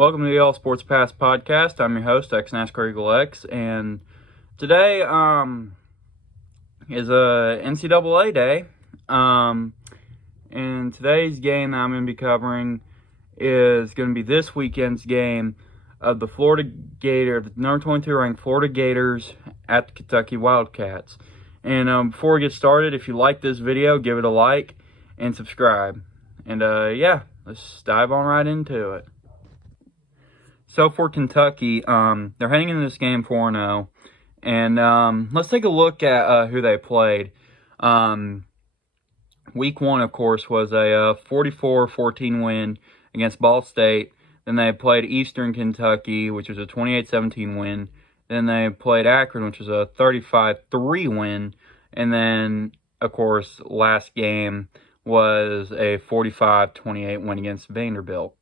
Welcome to the All Sports Pass podcast. I'm your host, ex-NASCAR Eagle X, and today is a NCAA day. And today's game that I'm going to be covering is going to be this weekend's game of the the number 22 ranked Florida Gators at the Kentucky Wildcats. And before we get started, if you like this video, give it a like and subscribe. And let's dive on right into it. So for Kentucky, they're heading into this game 4-0, and let's take a look at who they played. Week 1, of course, was a 44-14 win against Ball State. Then they played Eastern Kentucky, which was a 28-17 win. Then they played Akron, which was a 35-3 win. And then, of course, last game was a 45-28 win against Vanderbilt.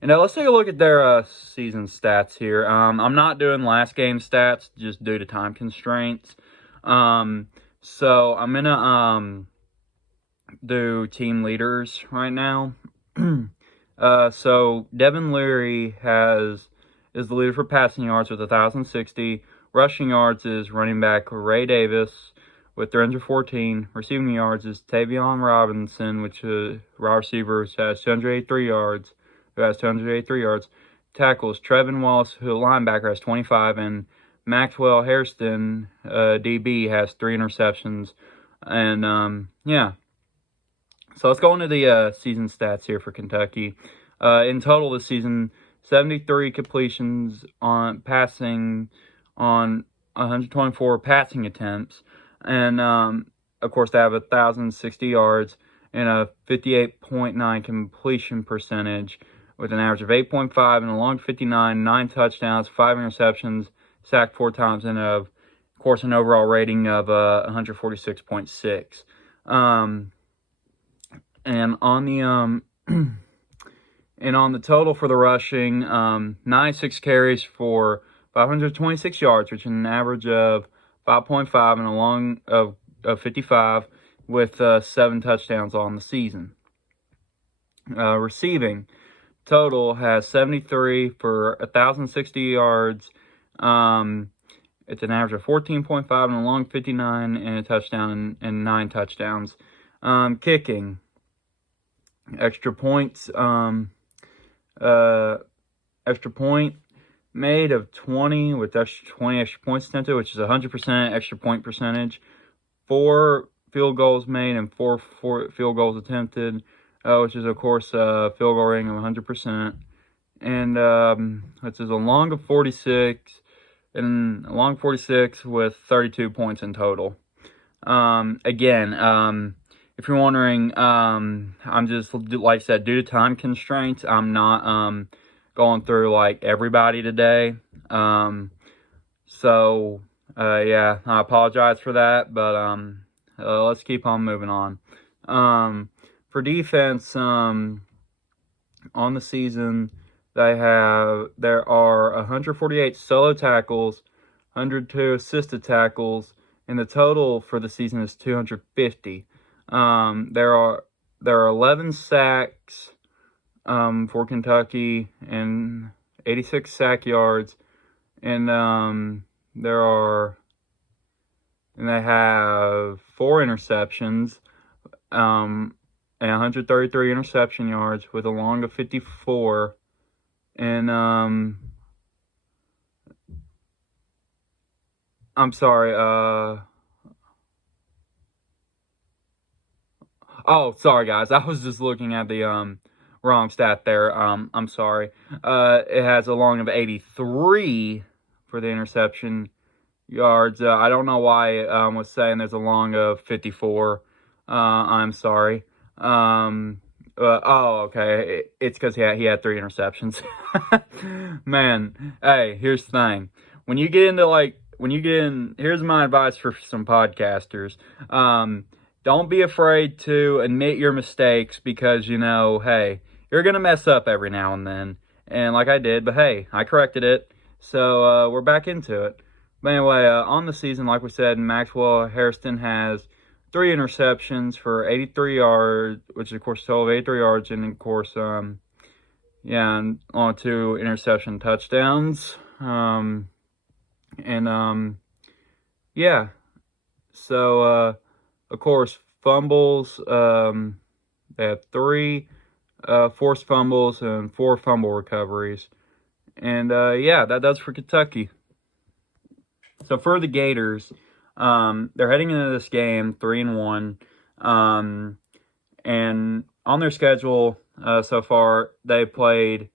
And let's take a look at their season stats here. I'm not doing last game stats just due to time constraints. So I'm going to do team leaders right now. So Devin Leary is the leader for passing yards with 1,060. Rushing yards is running back Ray Davis with 314. Receiving yards is Tavion Robinson, which wide receivers has 283 yards. Who has 283 yards. Tackles, Trevin Wallace, who linebacker, has 25, and Maxwell Hairston, DB, has 3 interceptions. And, So let's go into the season stats here for Kentucky. In total this season, 73 completions on passing on 124 passing attempts. And, of course, they have 1,060 yards and a 58.9 completion percentage, with an average of 8.5 and a long 59, 9 touchdowns, 5 interceptions, sacked 4 times, and of course an overall rating of 146.6. And on the total for the rushing, 96 carries for 526 yards, which is an average of 5.5 and a long of 55, with 7 touchdowns on the season. Receiving total has 73 for 1,060 yards. It's an average of 14.5 and a long 59 and a touchdown and 9 touchdowns. Kicking, extra points, extra point made of 20 with 20 extra points attempted, which is 100% extra point percentage. 4 field goals made and 4 field goals attempted, which is, of course, a field goal rating of 100%. And which is a long of 46, and a long 46 with 32 points in total. Again, if you're wondering, I'm just, like I said, due to time constraints, I'm not going through, like, everybody today. I apologize for that, but let's keep on moving on. For defense, on the season, there are 148 solo tackles, 102 assisted tackles, and the total for the season is 250. There are 11 sacks for Kentucky and 86 sack yards, and they have 4 interceptions. And 133 interception yards with a long of 54. And, I'm sorry, sorry guys, I was just looking at the, wrong stat there. I'm sorry. It has a long of 83 for the interception yards. I don't know why I was saying there's a long of 54. I'm sorry. Okay. It's because he had 3 interceptions. Man, hey, here's the thing. Here's my advice for some podcasters. Don't be afraid to admit your mistakes because, hey, you're going to mess up every now and then. And like I did, but hey, I corrected it. So, we're back into it. But anyway, on the season, like we said, Maxwell Hairston has 3 interceptions for 83 yards, which is, of course, a total of 83 yards. And, of course, and on 2 interception touchdowns. Yeah. So, of course, fumbles. They have 3 forced fumbles and 4 fumble recoveries. And, yeah, that does for Kentucky. So for the Gators, they're heading into this game 3-1. And on their schedule so far, they played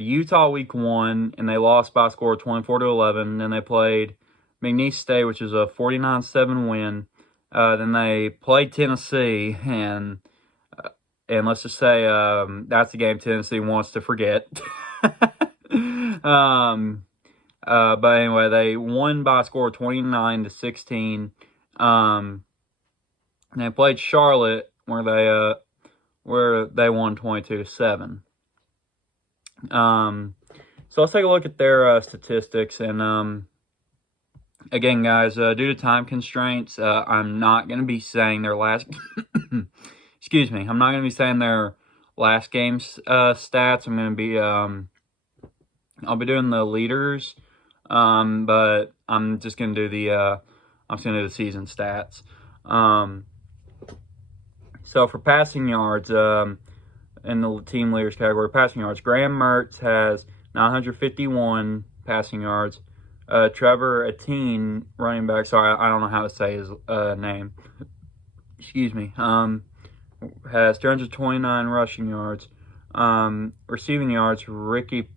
Utah week 1, and they lost by a score of 24-11. Then they played McNeese State, which is a 49-7 win. Then they played Tennessee, and let's just say that's the game Tennessee wants to forget. But anyway, they won by a score of 29-16. And they played Charlotte, where they won 22-7. So let's take a look at their statistics. And again, guys, due to time constraints, I'm not going to be saying their last. Excuse me. I'm not going to be saying their last game's stats. I'm going to be I'll be doing the leaders, but I'm just going to do the season stats. So for passing yards, in the team leaders category, passing yards, Graham Mertz has 951 passing yards. Trevor Etienne, running back, sorry, I don't know how to say his name. Excuse me. Has 329 rushing yards. Receiving yards, Ricky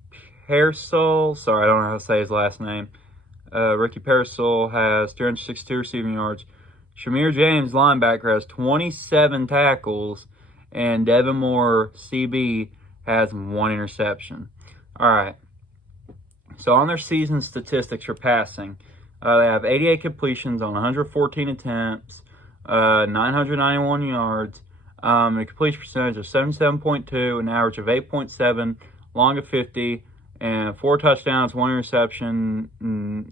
Pearsall, sorry, I don't know how to say his last name. Ricky Pearsall has 362 receiving yards. Shamir James, linebacker, has 27 tackles. And Devin Moore, CB, has 1 interception. All right. So on their season statistics for passing, they have 88 completions on 114 attempts, 991 yards, a completion percentage of 77.2, an average of 8.7, long of 50, and 4 touchdowns, 1 interception,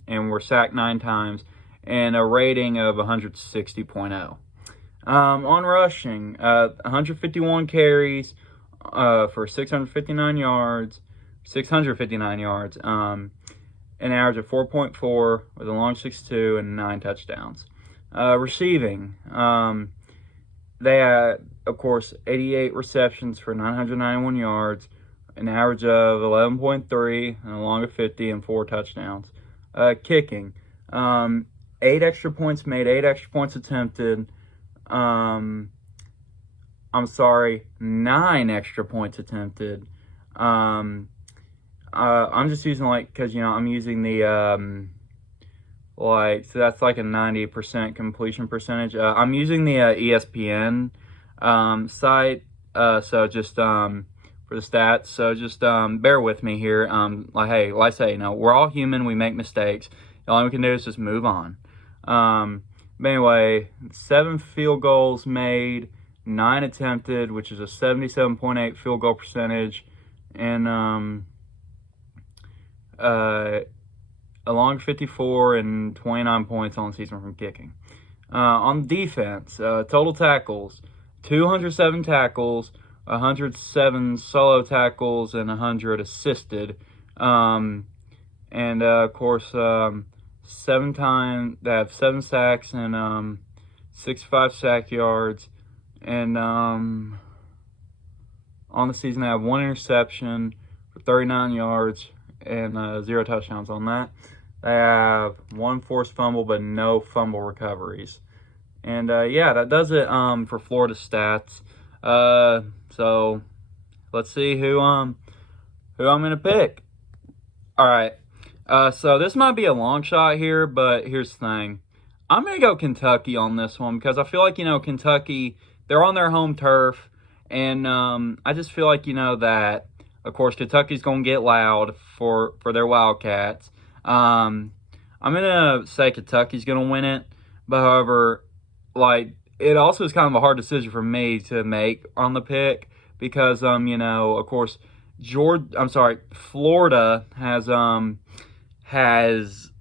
and were sacked 9 times, and a rating of 160.0. On rushing, 151 carries for 659 yards, an average of 4.4 with a long 6.2 and 9 touchdowns. Receiving, they had, of course, 88 receptions for 991 yards, an average of 11.3 and a long of 50 and 4 touchdowns. Kicking, 8 extra points made, 8 extra points attempted. 9 extra points attempted. I'm just using because I'm using the so that's like a 90% completion percentage. I'm using the ESPN site. So just for the stats. So just bear with me here. Hey, like I say, we're all human. We make mistakes. All we can do is just move on. But anyway, 7 field goals made, 9 attempted, which is a 77.8 field goal percentage, and a long 54 and 29 points on the season from kicking. On defense, total tackles, 207 tackles, 107 solo tackles, and 100 assisted. And of course, they have 7 sacks and 65 sack yards. And on the season, they have 1 interception for 39 yards and 0 touchdowns on that. They have 1 forced fumble, but no fumble recoveries. And yeah, that does it for Florida stats. So let's see who I'm gonna pick. All right. So this might be a long shot here, but here's the thing. I'm going to go Kentucky on this one because I feel like, Kentucky, they're on their home turf. And I just feel like, that, of course, Kentucky's going to get loud for their Wildcats. I'm going to say Kentucky's going to win it. But, however, it also is kind of a hard decision for me to make on the pick because, of course, Florida has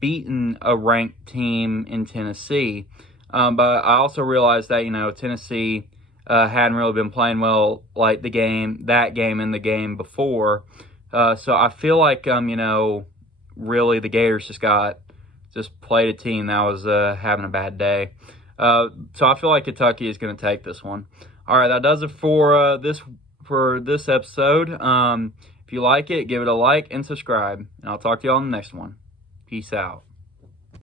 beaten a ranked team in Tennessee. But I also realized that, Tennessee hadn't really been playing well like that game and the game before. So I feel like, really the Gators just played a team that was having a bad day. So I feel like Kentucky is going to take this one. All right, that does it for this episode. If you like it, give it a like and subscribe. And I'll talk to you all in the next one. Peace out.